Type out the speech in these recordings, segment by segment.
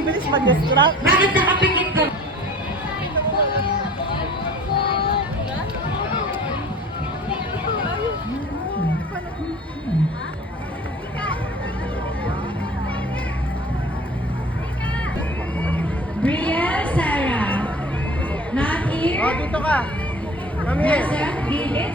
Ang bilis mag-distract. Bakit nakapikit ka? Brielle Sarah. Not here. Oh, dito ka. Kami. Nasa gilid.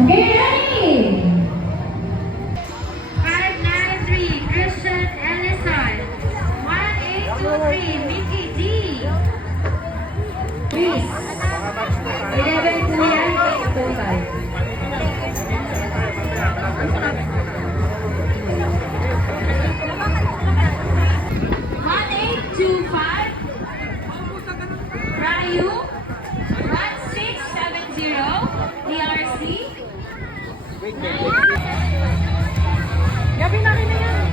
Okay, ready? 593, Christian Ellison. 1823, Mickey D. Chris. 11 Kuya, 825. Ryu, 1670, DRC. Gabi na rin na yan.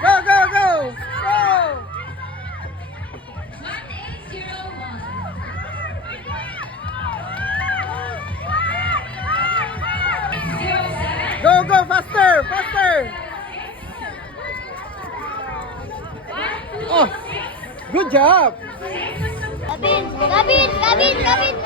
Go, go, go! Go! 1801. Go, go, faster, faster! Oh, good job! Gavin! Gavin! Gavin! Gavin!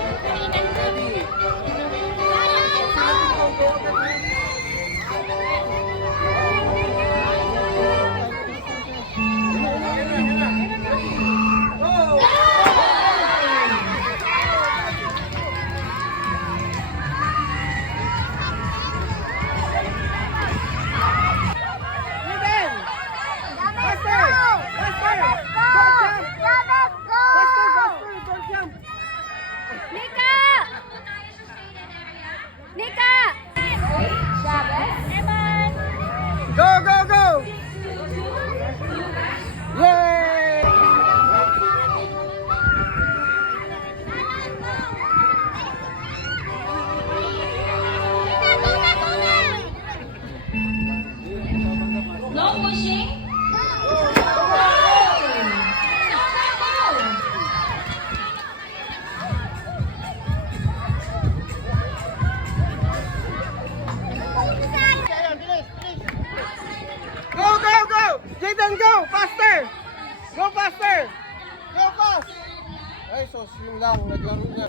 Go, go, go! Yay! No pushing. Go, go, go! Jaden, go! Faster! Go faster! Go fast! Ay, sos, yun lang. Naglaro niya.